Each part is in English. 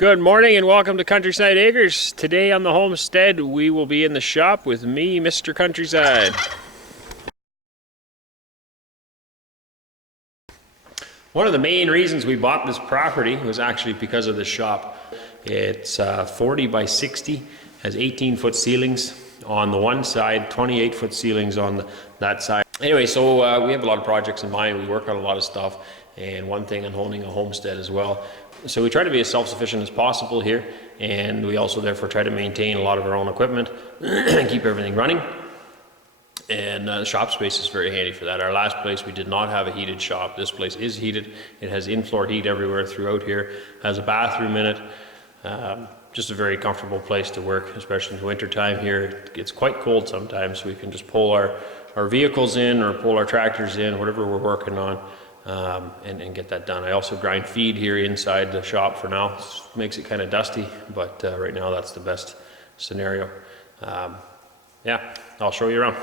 Good morning and welcome to Countryside Acres. Today on the homestead we will be in the shop with me, Mr. Countryside. One of the main reasons we bought this property was actually because of the shop. It's 40 by 60, has 18-foot ceilings on the one side, 28-foot ceilings on that side. Anyway, so we have a lot of projects in mind. We work on a lot of stuff, and one thing on owning a homestead as well. So we try to be as self-sufficient as possible here, and we also therefore try to maintain a lot of our own equipment and keep everything running. And the shop space is very handy for that. Our last place, we did not have a heated shop. This place is heated. It has in-floor heat everywhere throughout here, has a bathroom in it. Just a very comfortable place to work, especially in the winter time here. It gets quite cold sometimes, so we can just pull our vehicles in or pull our tractors in, whatever we're working on, and get that done. I also grind feed here inside the shop for now. It makes it kind of dusty, but right now that's the best scenario. Yeah, I'll show you around.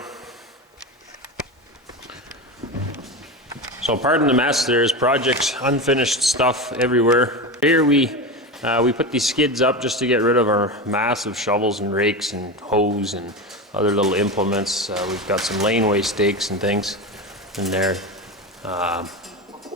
So pardon the mess, there's projects, unfinished stuff everywhere. Here we put these skids up just to get rid of our massive shovels and rakes and hose and other little implements. We've got some laneway stakes and things in there.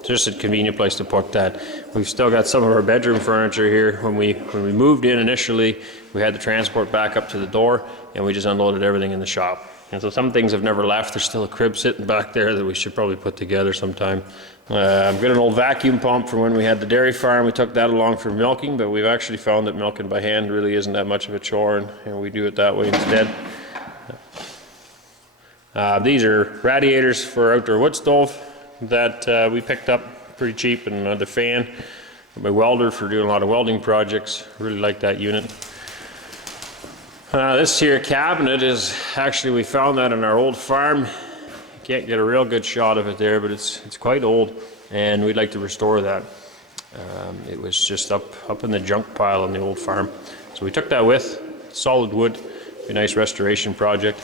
Just a convenient place to put that. We've still got some of our bedroom furniture here. When we moved in initially, we had to transport back up to the door, and we just unloaded everything in the shop. And so some things have never left. There's still a crib sitting back there that we should probably put together sometime. I've got an old vacuum pump from when we had the dairy farm. We took that along for milking, but we've actually found that milking by hand really isn't that much of a chore, and we do it that way instead. These are radiators for outdoor wood stove that we picked up pretty cheap, and the fan. My welder for doing a lot of welding projects. Really like that unit. This here cabinet is actually, we found that in our old farm. You can't get a real good shot of it there, but it's quite old, and we'd like to restore that. It was just up in the junk pile on the old farm. So we took that with, solid wood, a nice restoration project.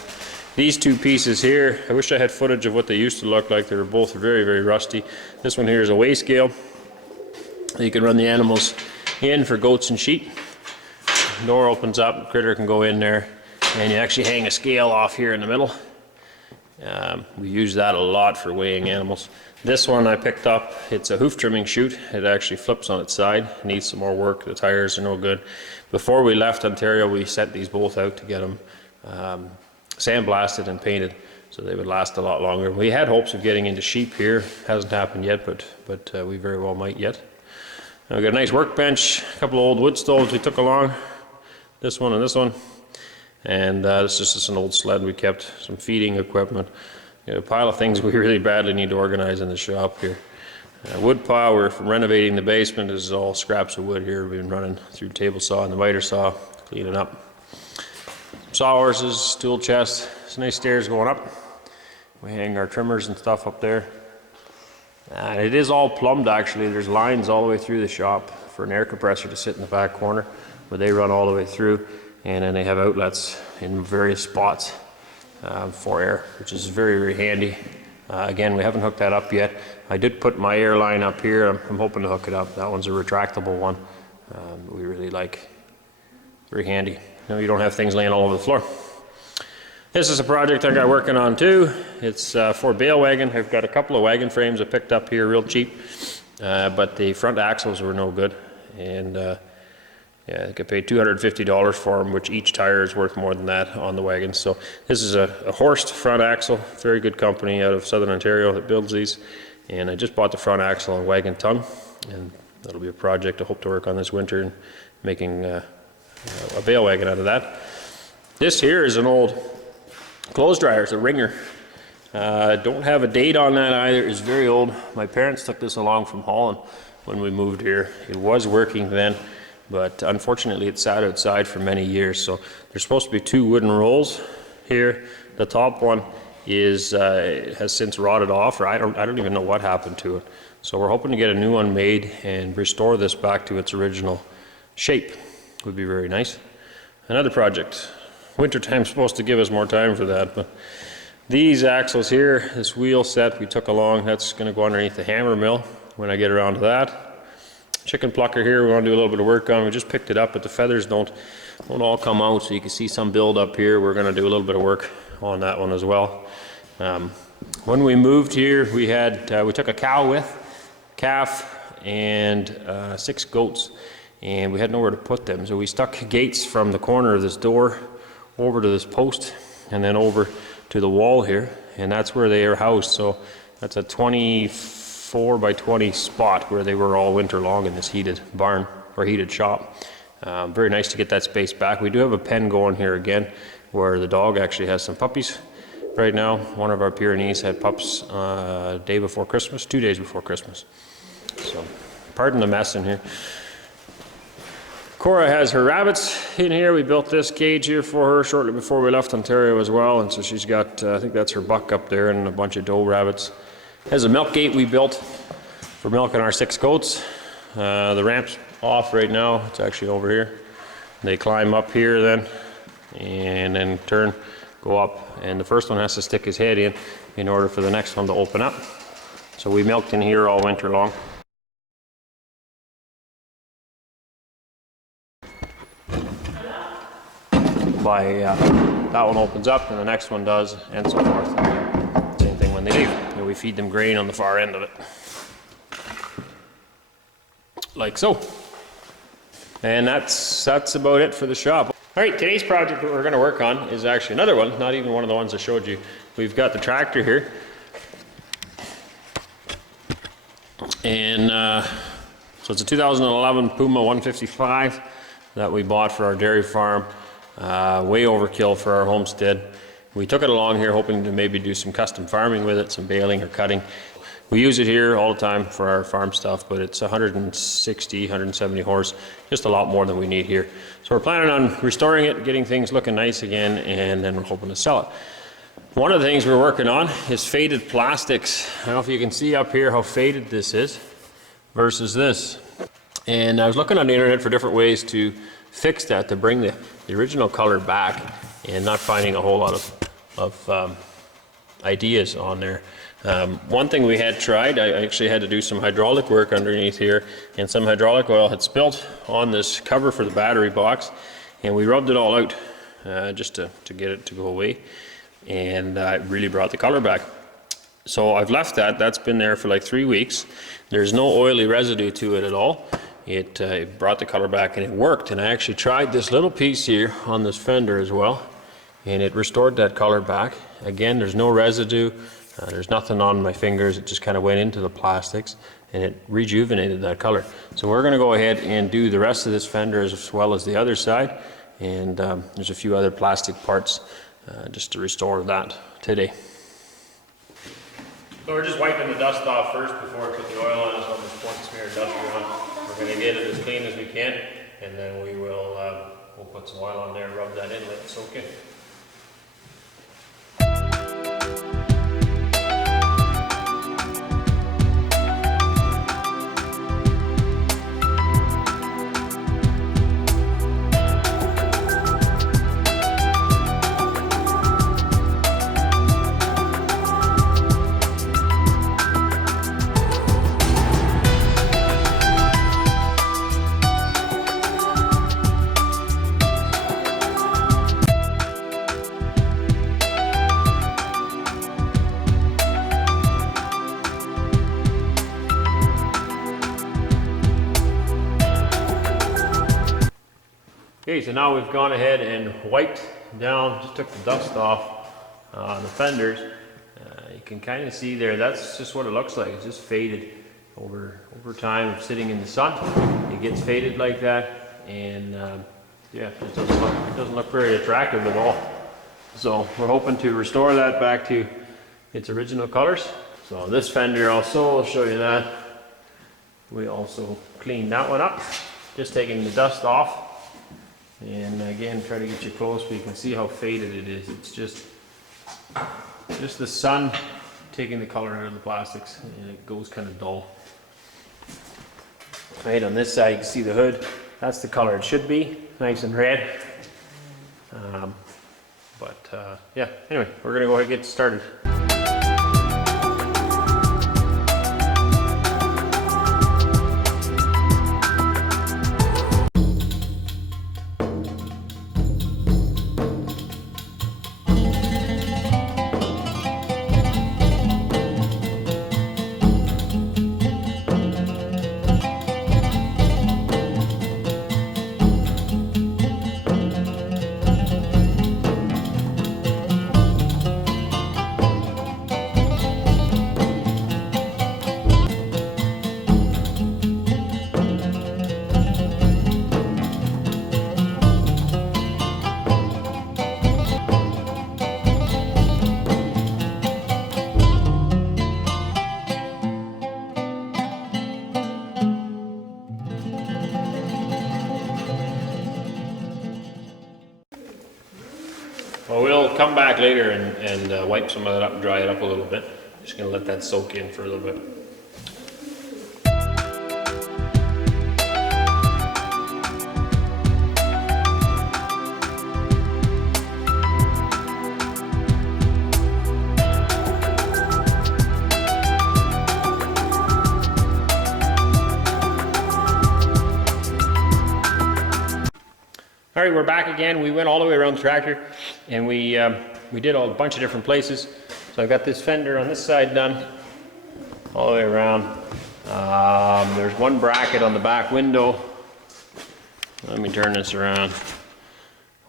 These two pieces here, I wish I had footage of what they used to look like. They were both very, very rusty. This one here is a weigh scale. You can run the animals in for goats and sheep. Door opens up, critter can go in there, and you actually hang a scale off here in the middle. We use that a lot for weighing animals. This one I picked up, it's a hoof trimming chute. It actually flips on its side. It needs some more work. The tires are no good. Before we left Ontario, we sent these both out to get them sandblasted and painted so they would last a lot longer. We had hopes of getting into sheep here. Hasn't happened yet, but we very well might yet. We've got a nice workbench, a couple of old wood stoves we took along. This one and this one. And this is just an old sled we kept, some feeding equipment. A pile of things we really badly need to organize in the shop here. Wood pile, we're renovating the basement. This is all scraps of wood here. We've been running through table saw and the miter saw, cleaning up. Sawhorses, tool chest, some nice stairs going up. We hang our trimmers and stuff up there. And it is all plumbed actually. There's lines all the way through the shop for an air compressor to sit in the back corner, where they run all the way through, and then they have outlets in various spots for air, which is very, very handy. Again, we haven't hooked that up yet. I did put my air line up here. I'm hoping to hook it up. That one's a retractable one. We really like. Very handy. You don't have things laying all over the floor. This is a project I got working on too. It's for bale wagon. I've got a couple of wagon frames I picked up here real cheap, but the front axles were no good, and yeah, I could pay $250 for them, which each tire is worth more than that on the wagon. So this is a Horst front axle, very good company out of Southern Ontario that builds these, and I just bought the front axle on Wagon Tongue, and that'll be a project I hope to work on this winter, and making a bale wagon out of that. This here is an old clothes dryer. It's a Ringer. Don't have a date on that either. It's very old. My parents took this along from Holland when we moved here. It was working then, but unfortunately it sat outside for many years. So there's supposed to be two wooden rolls here. The top one is has since rotted off, or I don't even know what happened to it. So we're hoping to get a new one made and restore this back to its original shape. Would be very nice. Another project. Wintertime's supposed to give us more time for that, but these axles here, this wheel set we took along, that's going to go underneath the hammer mill when I get around to that. chicken plucker here we want to do a little bit of work on. We just picked it up, but the feathers don't all come out, so you can see some build up here. We're going to do a little bit of work on that one as well. When we moved here, we took a cow with, calf, and 6 goats, and we had nowhere to put them. So we stuck gates from the corner of this door over to this post, and then over to the wall here, and that's where they are housed. So that's a 24 by 20 spot where they were all winter long in this heated barn or heated shop. Very nice to get that space back. We do have a pen going here again where the dog actually has some puppies right now. One of our Pyrenees had pups day before Christmas, 2 days before Christmas. So pardon the mess in here. Cora has her rabbits in here. We built this cage here for her shortly before we left Ontario as well, and so she's got, I think that's her buck up there, and a bunch of doe rabbits. There's a milk gate we built for milking our 6 goats. The ramp's off right now. It's actually over here. They climb up here then, and then go up, and the first one has to stick his head in order for the next one to open up. So we milked in here all winter long. That one opens up and the next one does, and so forth. Same thing when they leave. And we feed them grain on the far end of it. Like so. And that's about it for the shop. All right, today's project that we're going to work on is actually another one, not even one of the ones I showed you. We've got the tractor here. And so it's a 2011 Puma 155 that we bought for our dairy farm. Way overkill for our homestead. We took it along here hoping to maybe do some custom farming with it, some baling or cutting. We use it here all the time for our farm stuff, but it's 160, 170 horse, just a lot more than we need here. So we're planning on restoring it, getting things looking nice again, and then we're hoping to sell it. One of the things we're working on is faded plastics. I don't know if you can see up here how faded this is versus this. And I was looking on the internet for different ways to fix that, to bring the original color back, and not finding a whole lot of ideas on there. One thing we had tried, I actually had to do some hydraulic work underneath here, and some hydraulic oil had spilt on this cover for the battery box, and we rubbed it all out just to get it to go away, and it really brought the color back. So I've left that's been there for like 3 weeks. There's no oily residue to it at all. It brought the color back and it worked, and I actually tried this little piece here on this fender as well, and it restored that color back. Again, there's no residue, there's nothing on my fingers, it just kind of went into the plastics and it rejuvenated that color. So we're going to go ahead and do the rest of this fender as well as the other side, and there's a few other plastic parts just to restore that today. So we're just wiping the dust off first before we put the oil on, so on this point smear duster on. We're going to get it as clean as we can, and then we'll put some oil on there, rub that in, let it soak in. Okay, so now we've gone ahead and wiped down, just took the dust off the fenders. You can kind of see there, that's just what it looks like. It's just faded over time of sitting in the sun. It gets faded like that, and yeah, it doesn't look very attractive at all. So we're hoping to restore that back to its original colors. So this fender also, I'll show you that. We also cleaned that one up, just taking the dust off. And again, try to get you close so you can see how faded it is. It's just the sun taking the color out of the plastics, and it goes kind of dull. Right on this side, you can see the hood. That's the color it should be, nice and red. Yeah, anyway, we're gonna go ahead and get started. Well, we'll come back later and wipe some of that up and dry it up a little bit. Just gonna let that soak in for a little bit. All right, we're back again. We went all the way around the tractor, and we did a bunch of different places. So I've got this fender on this side done, all the way around. There's one bracket on the back window. Let me turn this around.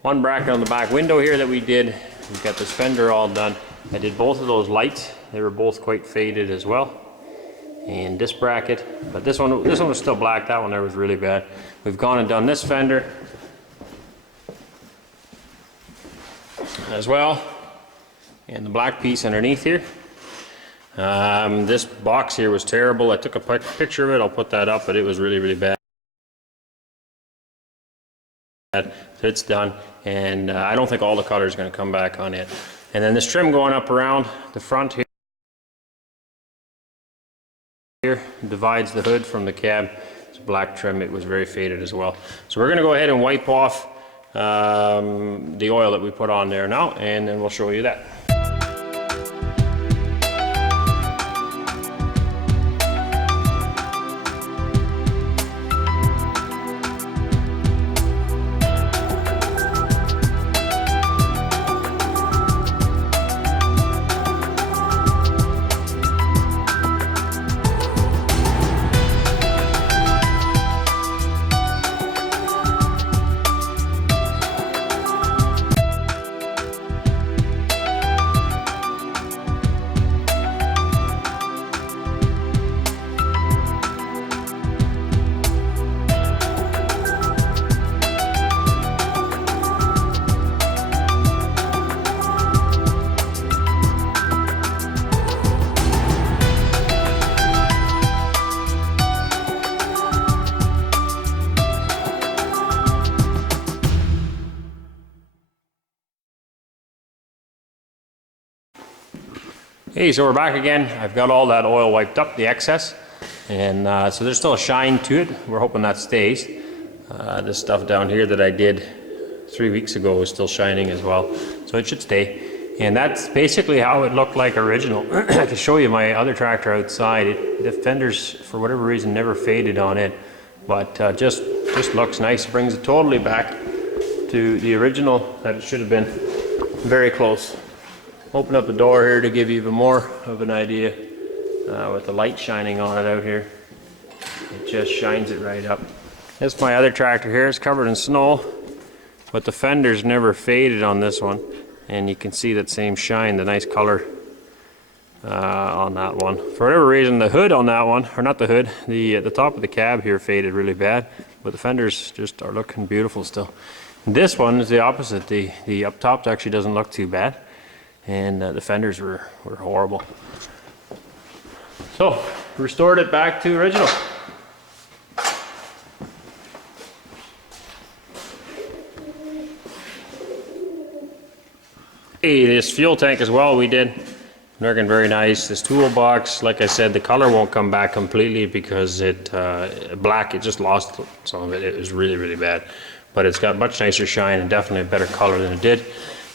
One bracket on the back window here that we did. We've got this fender all done. I did both of those lights. They were both quite faded as well. And this bracket, but this one was still black. That one there was really bad. We've gone and done this fender as well, and the black piece underneath here. This box here was terrible. I took a picture of it. I'll put that up, but it was really bad. So it's done, and I don't think all the color is going to come back on it. And then this trim going up around the front here divides the hood from the cab. It's a black trim. It was very faded as well. So we're going to go ahead and wipe off the oil that we put on there now, and then we'll show you that. Hey, so we're back again. I've got all that oil wiped up, the excess, and so there's still a shine to it. We're hoping that stays. This stuff down here that I did 3 weeks ago is still shining as well, so it should stay. And that's basically how it looked like original. I can show you my other tractor outside. The fenders, for whatever reason, never faded on it, but just looks nice. It brings it totally back to the original that it should have been. Very close. Open up the door here to give you even more of an idea with the light shining on it out here. It just shines it right up. This is my other tractor here. It's covered in snow, but the fenders never faded on this one, and you can see that same shine, the nice color on that one. For whatever reason, the hood on that one, or not the hood, the top of the cab here faded really bad, but the fenders just are looking beautiful still. And this one is the opposite. The up top actually doesn't look too bad, and the fenders were horrible. So, restored it back to original. Hey, this fuel tank as well we did. Looking very nice. This toolbox, like I said, the color won't come back completely because it black, it just lost some of it. It was really bad. But it's got much nicer shine and definitely a better color than it did.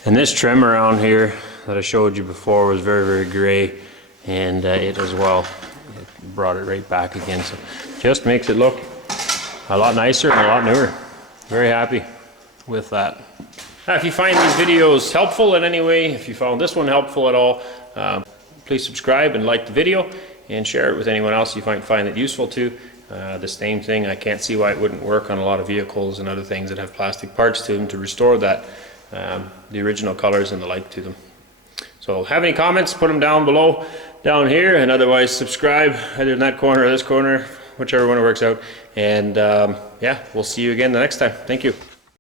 And this trim around here that I showed you before was very gray, and it as well, it brought it right back again. So just makes it look a lot nicer and a lot newer. Very happy with that. Now, if you find these videos helpful in any way, if you found this one helpful at all, please subscribe and like the video and share it with anyone else you find it useful to. The same thing, I can't see why it wouldn't work on a lot of vehicles and other things that have plastic parts to them to restore that, the original colors and the like to them. So have any comments, put them down below, down here, and otherwise subscribe either in that corner or this corner, whichever one it works out. And yeah, we'll see you again the next time. Thank you.